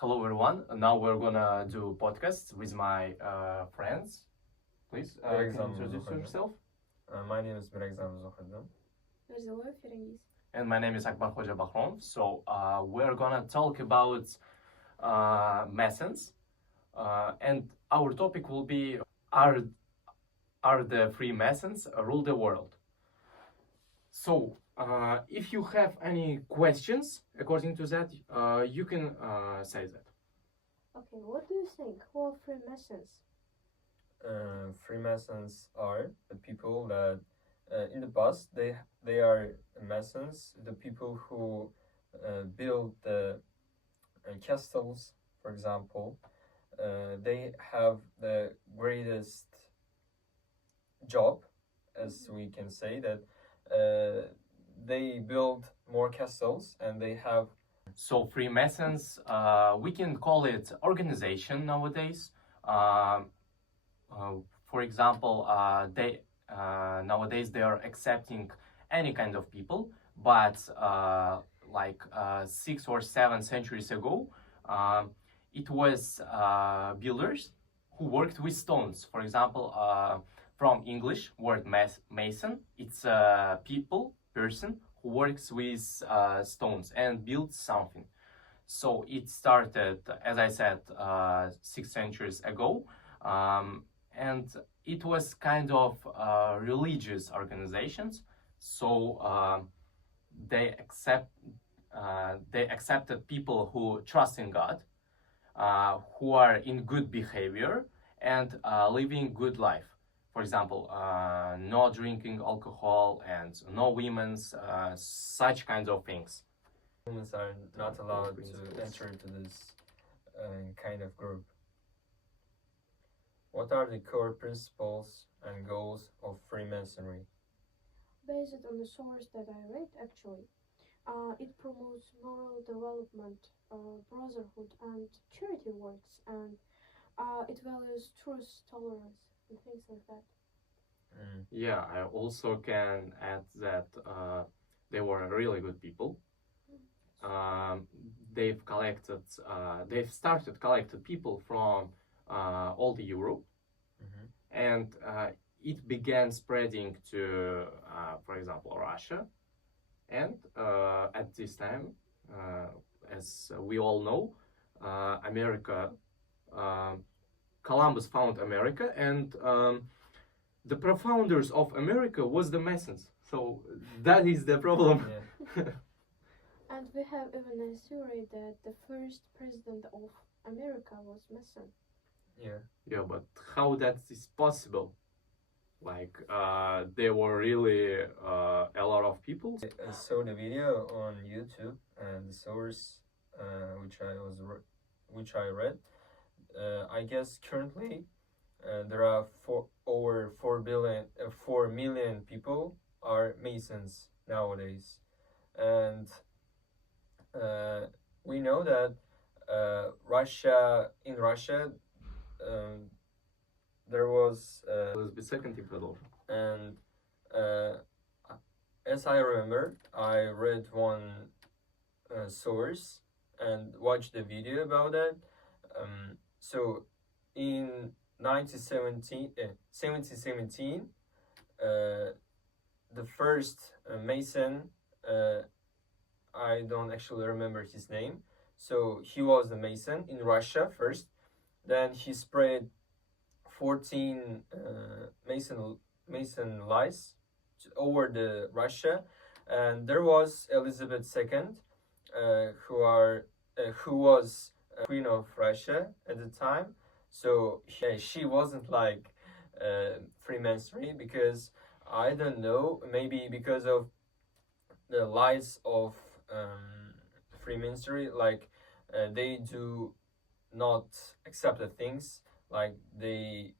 Hello everyone. Now we're gonna do podcasts with my friends. Please, can you introduce Zuhriddin. yourself? My name is Miragzamov, Zuhriddin. Narzilloyeva, Ferangiz. And my name is Akbarxoja Baxromov. So we're gonna talk about Masons, and our topic will be are the Freemasons rule the world? So if you have any questions according to that, you can say that. Okay, what do you think? Who are Freemasons? Freemasons are the people that in the past they are Masons, the people who build the castles, for example. They have the greatest job, as we can say, that they build more castles and they have. So Freemasons, we can call it organization nowadays. For example, they nowadays they are accepting any kind of people, but like 6 or 7 centuries ago, it was builders who worked with stones. For example, from English word mason, it's a person who works with stones and builds something. So it started, as I said, 6 centuries ago, and it was kind of religious organizations. So they accepted people who trust in God, who are in good behavior and living good life. For example, no drinking alcohol and no women's, such kinds of things. Women are not allowed to enter into this kind of group. What are the core principles and goals of Freemasonry? Based on the source that I read, actually, it promotes moral development, brotherhood, and charity works, and it values truth, tolerance, and things like that. Yeah, I also can add that they were really good people. They've started collected people from all the Europe, and it began spreading to, for example, Russia. And at this time, as we all know, America, Columbus found America, and the profounders of America was the Masons. So that is the problem. Yeah. And we have even a theory that the first president of America was Mason. Yeah. Yeah, but how that is possible? Like, there were really a lot of people. I saw the video on YouTube and the source which I read. I guess currently there are over 4 million people are Masons nowadays, and we know that in Russia there was The second продолжим. and as I remember, I read one source and watched the video about that. So in 1717, the first Mason, I don't actually remember his name. So he was a Mason in Russia first. Then he spread 14 Mason lies over the Russia, and there was Elizabeth II, who was Queen of Russia at the time. So she wasn't like Freemasonry, because I don't know, maybe because of the lies of Freemasonry, like they do not accept the things, like they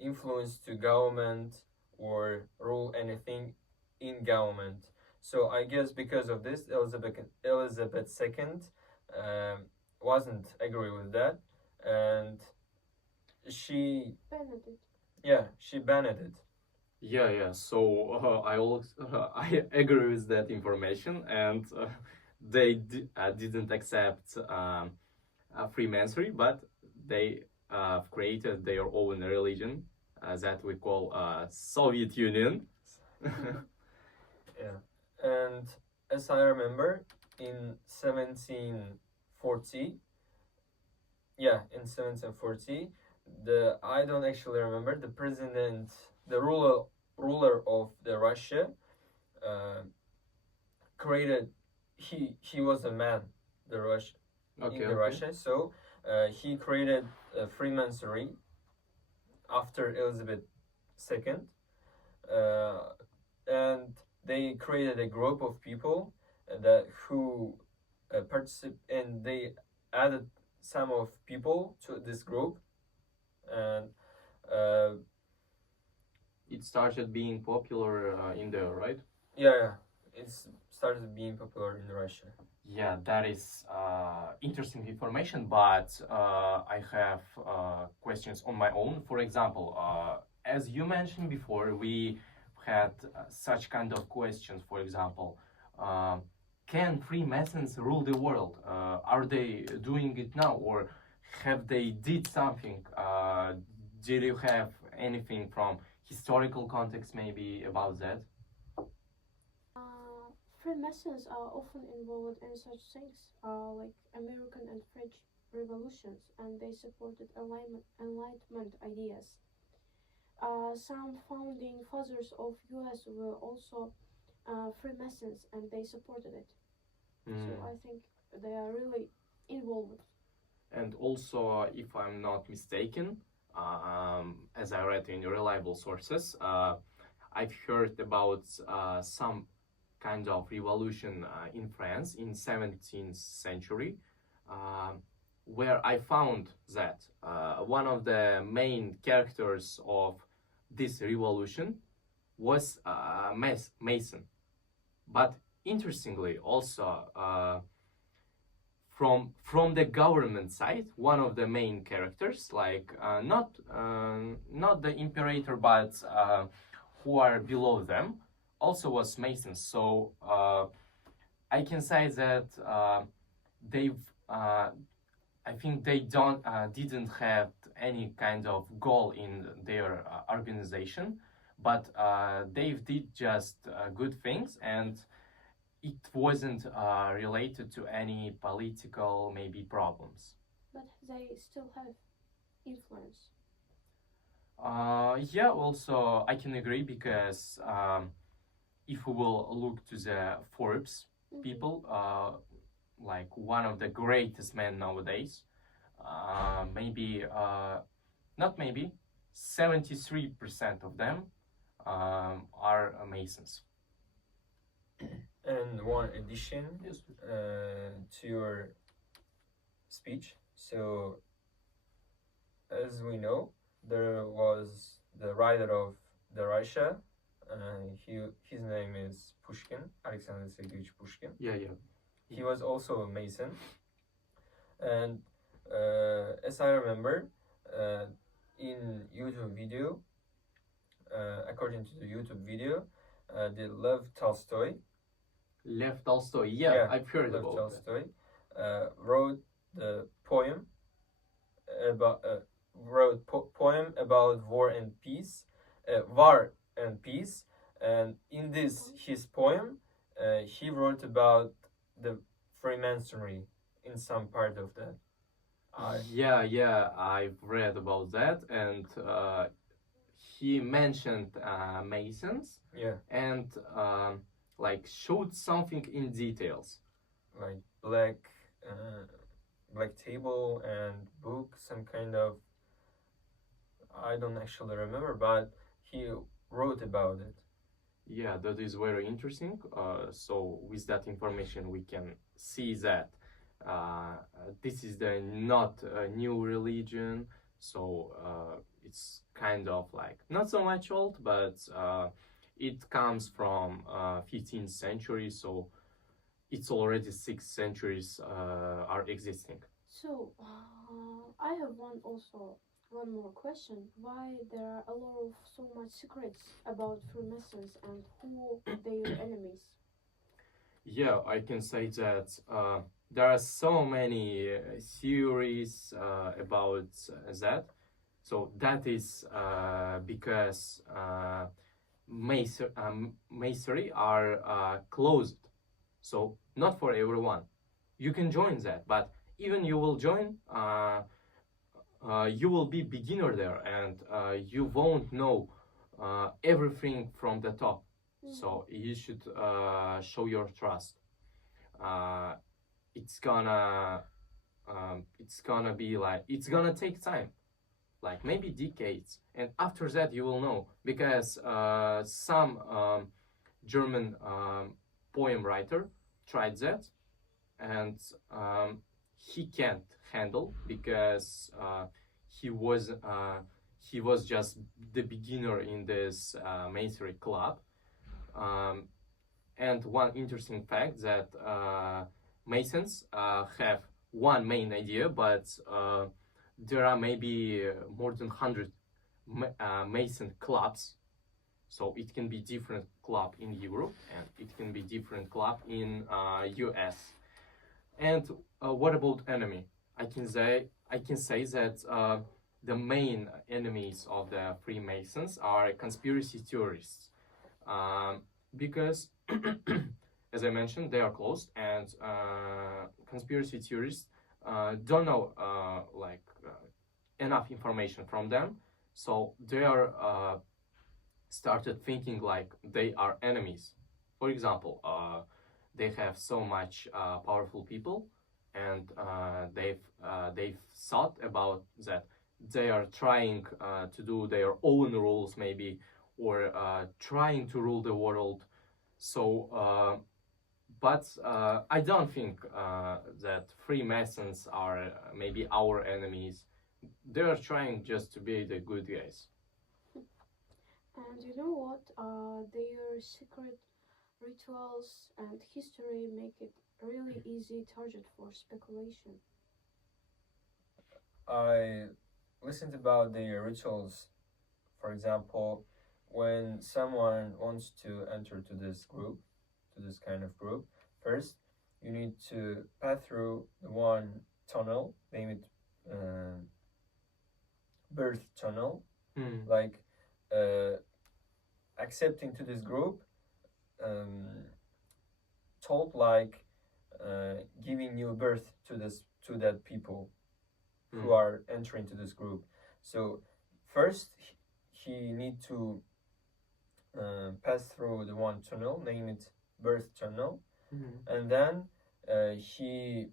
influence to government or rule anything in government. So I guess because of this, Elizabeth II wasn't agree with that, and she banned it. Yeah. So I agree with that information, and they didn't accept Freemasonry, but they created their own religion that we call Soviet Union. Yeah, and as I remember, in 1740, in 1740, I don't actually remember the president, the ruler of the Russia, created. He was a man, the Russia Okay, in the okay. Russia. So he created Freemasonry after Elizabeth II, and they created a group of people that who participate, and they added some of people to this group, and It started being popular in there, right? yeah, it's started being popular in Russia. Yeah, that is interesting information, but I have questions on my own. For example, as you mentioned before, we had such kind of questions. For example, can Freemasons rule the world? Are they doing it now, or have they did something? Did you have anything from historical context maybe about that? Freemasons are often involved in such things, like American and French revolutions, and they supported Enlightenment ideas. Some founding fathers of U.S. were also Freemasons, and they supported it. So I think they are really involved. And also, if I'm not mistaken, as I read in reliable sources, I've heard about some kind of revolution in France in 17th century, where I found that one of the main characters of this revolution was Mason. But interestingly, also from the government side, one of the main characters, like not the imperator, but who are below them, also was Masons. So I can say that they've. I think they didn't have any kind of goal in their organization, but they did just good things, and it wasn't related to any political maybe problems. But they still have influence. Yeah, also I can agree because if we will look to the Forbes people, like one of the greatest men nowadays, maybe not maybe 73% of them are Masons. And one addition Yes. to your speech. So, as we know, there was the writer of the Russia. His name is Pushkin, Alexander Sergeyevich Pushkin. Yeah. He was also a Mason, and as I remember, in YouTube video, according to the YouTube video, the Lev Tolstoy. Lev Tolstoy, yeah, I've heard Lev about Tolstoy wrote the poem about poem about war and peace, and in this his poem, he wrote about the Freemasonry in some part of that. Yeah, I've read about that, and he mentioned Masons, Yeah, and like showed something in details. like black table and book, some kind of, I don't actually remember, but he wrote about it. Yeah, that is very interesting. So with that information, we can see that this is the not a new religion. So it's kind of like not so much old, but it comes from 15th century. So it's already 6 centuries are existing. So I have one more question. Why there are a lot of so much secrets about Freemasons and who their enemies? Yeah, I can say that there are so many theories about that. So that is because masonry are closed, so not for everyone. You can join that, but even you will join, you will be beginner there, and you won't know everything from the top. So you should show your trust. Uh, it's gonna be like, it's gonna take time, like maybe decades, and after that you will know, because some German poem writer tried that, and he can't handle, because he was just the beginner in this masonry club. And one interesting fact that Masons have one main idea, but there are maybe more than 100 Mason clubs. So it can be different club in Europe, and it can be different club in US. And what about enemy? I can say that the main enemies of the Freemasons are conspiracy theorists, because as I mentioned, they are closed, and conspiracy theorists don't know enough information from them, so they are started thinking like they are enemies. For example, they have so much powerful people, and they've thought about that they are trying to do their own rules, maybe, or trying to rule the world. So, but I don't think that Freemasons are maybe our enemies. They are trying just to be the good guys. And you know what? Their secret rituals and history make it really easy target for speculation. I listened about their rituals. For example, when someone wants to enter to this group, to this kind of group, first you need to pass through the one tunnel, name it birth tunnel, like accepting to this group, told like giving new birth to that people who are entering to this group. So first he need to pass through the one tunnel, name it birth tunnel, and then he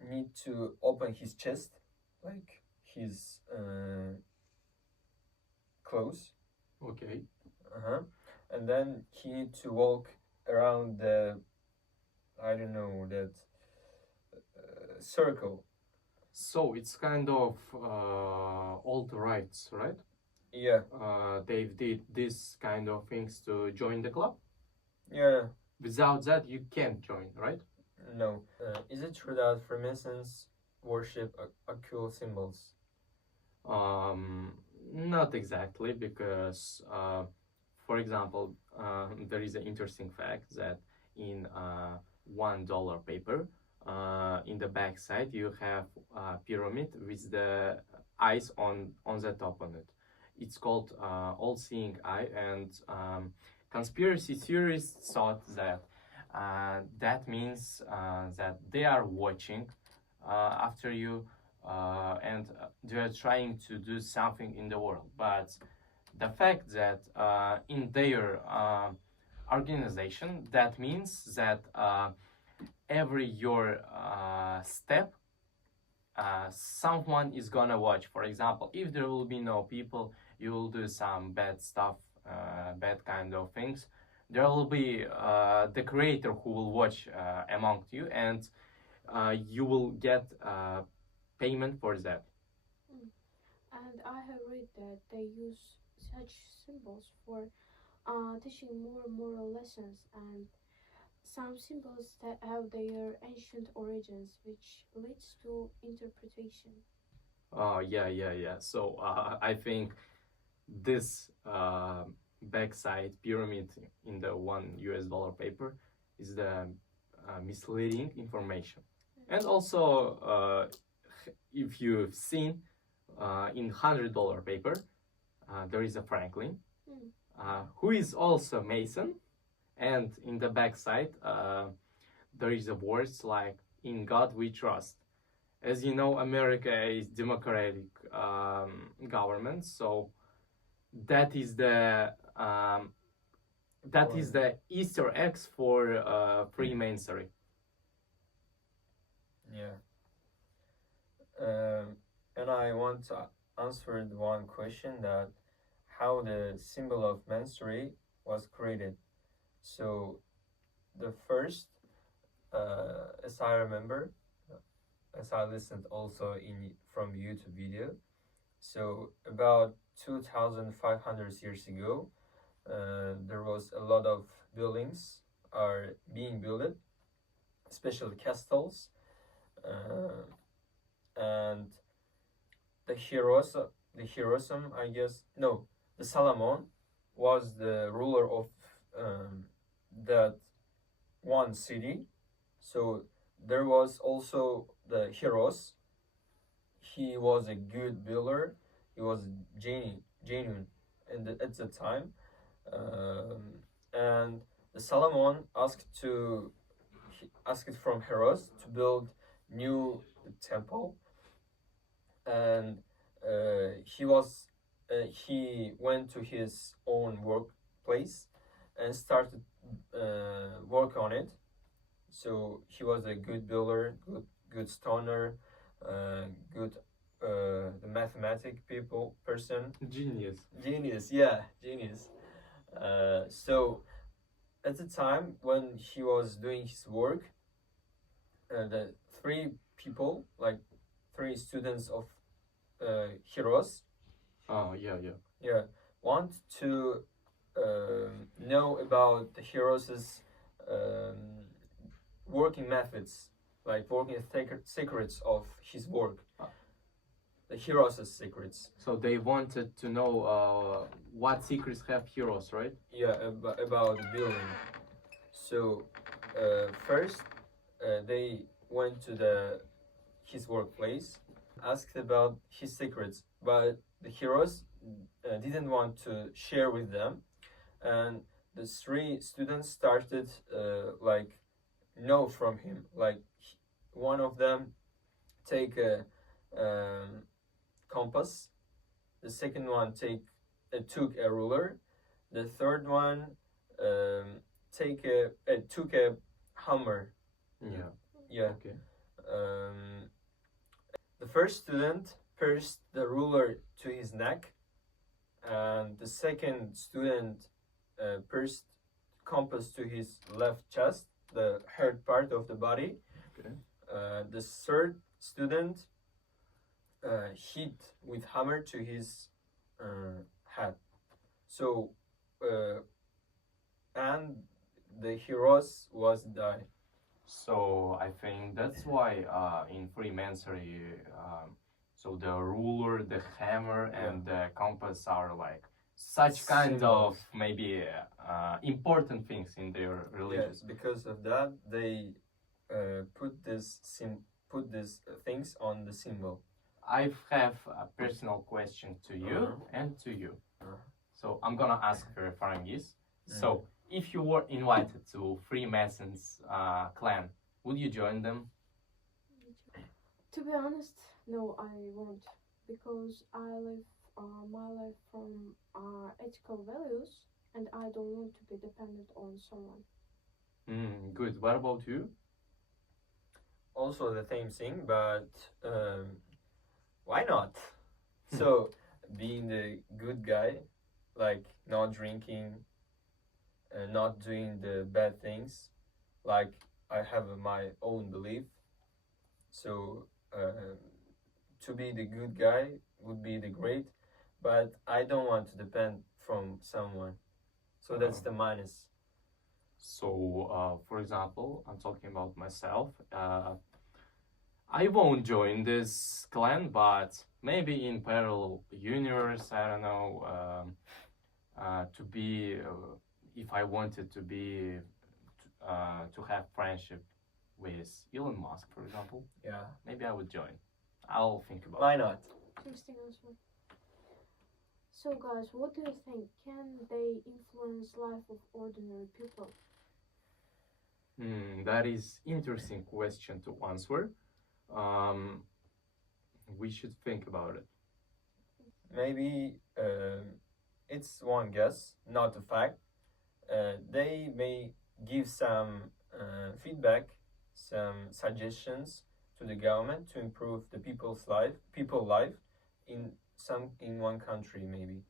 need to open his chest, like his clothes. Okay. And then he need to walk around the, I don't know, that circle. So it's kind of alt rights, right? Yeah. They did this kind of things to join the club. Yeah. Without that, you can't join, right? No. Is it true that Freemasons worship occult symbols? Not exactly, because, for example, there is an interesting fact that in $1 paper, in the back side, you have a pyramid with the eyes on the top of it. It's called all-seeing eye, and conspiracy theorists thought that that means that they are watching after you, and they are trying to do something in the world. But the fact that in their organization, that means that every your step, someone is gonna watch. For example, if there will be no people, you will do some bad stuff, bad kind of things. There will be the creator who will watch among you, and you will get payment for that. And I have read that they use such symbols for teaching more moral lessons, and some symbols that have their ancient origins, which leads to interpretation. Yeah. So I think this backside pyramid in the $1 paper is the misleading information. And also, if you've seen in $100 paper, there is a Franklin, who is also Mason, and in the back side, there is a words like "In God We Trust." As you know, America is democratic government, so that is the Easter eggs for Freemasonry. Yeah. And I want to answer the one question that how the symbol of Masonry was created. So the first, as I remember, as I listened also in from YouTube video, so about 2,500 years ago, there was a lot of buildings are being built, especially castles, and the Hiroshima, I guess, no, the Solomon was the ruler of that one city. So there was also the heroes. He was a good builder. He was genuine at the time, and the Solomon asked from heroes to build new temple, and he went to his own workplace and started work on it. So he was a good builder, good stoner, good the mathematic person. Genius. Yeah, genius. So at the time when he was doing his work, the three people, like three students of heroes, Oh, yeah. want to know about the heroes' working methods, like working secrets of his work. The heroes' secrets. So they wanted to know what secrets have heroes, right? Yeah, about the building. So first, they went to his workplace, asked about his secrets, but the heroes didn't want to share with them, and the three students started know from him. Like one of them take a compass, the second one took a ruler, the third one took a hammer. Yeah. Okay. The first student pierced the ruler to his neck, and the second student pierced compass to his left chest, the hurt part of the body. Okay. The third student hit with hammer to his head. So, and the heroes was died. So I think that's why in Freemasonry, so the ruler, the hammer, and the compass are like such kind of maybe important things in their religion. Yes, because of that, they put these things on the symbol. I have a personal question to you and to you. So I'm gonna ask for Ferangiz. So if you were invited to Freemasons clan, would you join them? To be honest, no, I won't, because I live my life from ethical values, and I don't want to be dependent on someone. Good. What about you? Also the same thing, but why not? So being the good guy, like not drinking, not doing the bad things, like I have my own belief. So to be the good guy would be the great, but I don't want to depend from someone. So that's the minus. So, for example, I'm talking about myself. I won't join this clan, but maybe in parallel universe, I don't know, to be, if I wanted to be, to have friendship with Elon Musk, for example, Yeah. maybe I would join. I'll think about Why it. not? Interesting answer. So, guys, what do you think? Can they influence life of ordinary people? That is interesting question to answer. Um, we should think about it. Maybe it's one guess, not a fact. They may give some feedback, some suggestions to the government to improve the people's life in one country maybe,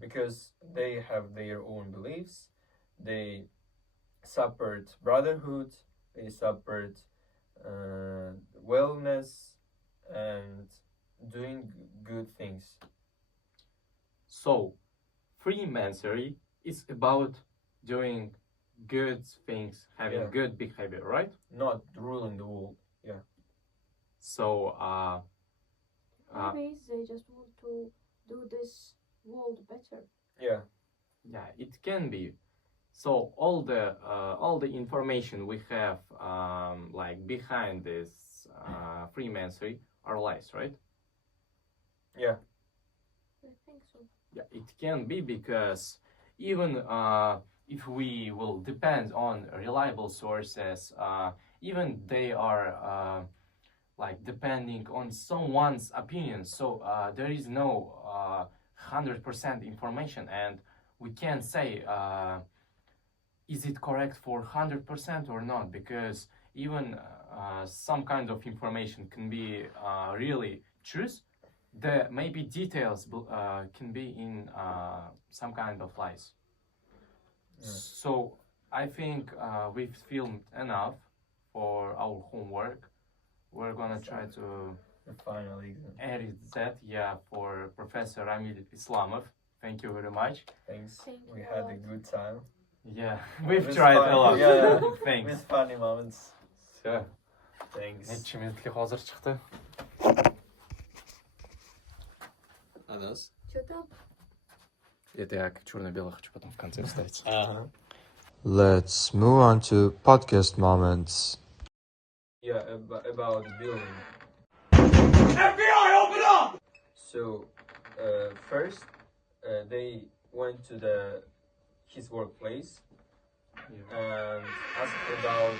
because they have their own beliefs. They support brotherhood. They support wellness and doing good things. So, Freemasonry is about doing good things, having Yeah. good behavior, right? Not ruling the world. So, Maybe they just want to do this world better. Yeah. yeah, it can be. So all the information we have like behind this Freemasonry are lies, right? Yeah. I think so. Yeah, it can be, because even if we will depend on reliable sources, even they are like depending on someone's opinion. So there is no 100% information, and we can't say is it correct for 100% or not, because even some kind of information can be really truth. The maybe details can be in some kind of lies. Yeah. So I think we've filmed enough for our homework. We're gonna try to The final exam. edit that, yeah, for Professor Ramil Islamov. Thank you very much. Thanks. Thank We you had a a lot. good time. Yeah, we've was tried fun. a lot. Yeah. Thanks. With funny moments. Все. Thanks. Нече минутлих hazır çıktı. А нас? Что там? Это я черно-белый хочу потом в конце вставить. Let's move on to podcast moments. Yeah, about building. FBI, open up! So, first, they went to his workplace and asked about.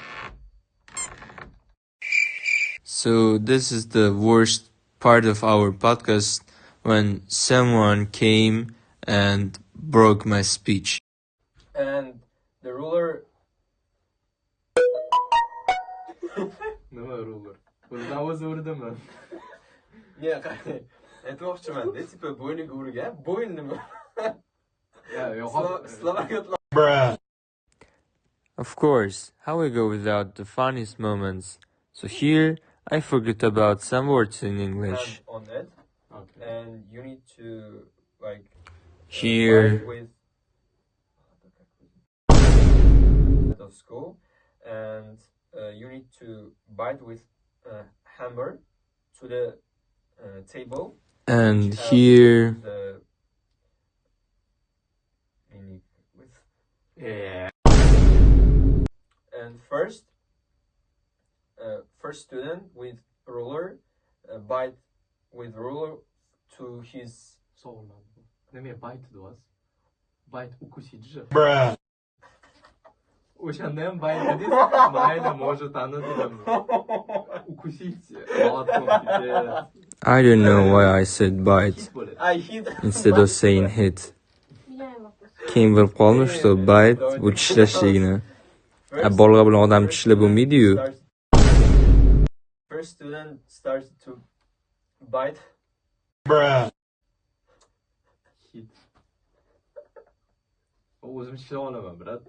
So this is the worst part of our podcast, when someone came and broke my speech. And the ruler. Nima ruler? O'zidan o'zi urdimi? Не, aytmoqchiman, типа bo'yniga urgan, bo'yin nima? Slovakia. Of course, how we go without the funniest moments? So here, I forget about some words in English. On it, Okay. and you need to like Here. bite with of school, and you need to bite with a hammer to the table. And which have here, the meaning with. Yeah. And first student with ruler bite with ruler to his. Solmadı bu. Немeye bite was? Bite укусить же. O'shandan bite dedingiz, mayli, может, anladim. Укусить молотком ketadi. I don't know why I said bite Hit bo'ladi. I hit. instead of saying hit. Меняем вопрос. Keyin bilib qolmish, что bite bu tishlashligini. Bolg'a bilan odam tishlab bo'lmaydi-yu. First student started to bite. Hit. O'zim tishlab olaman, brat.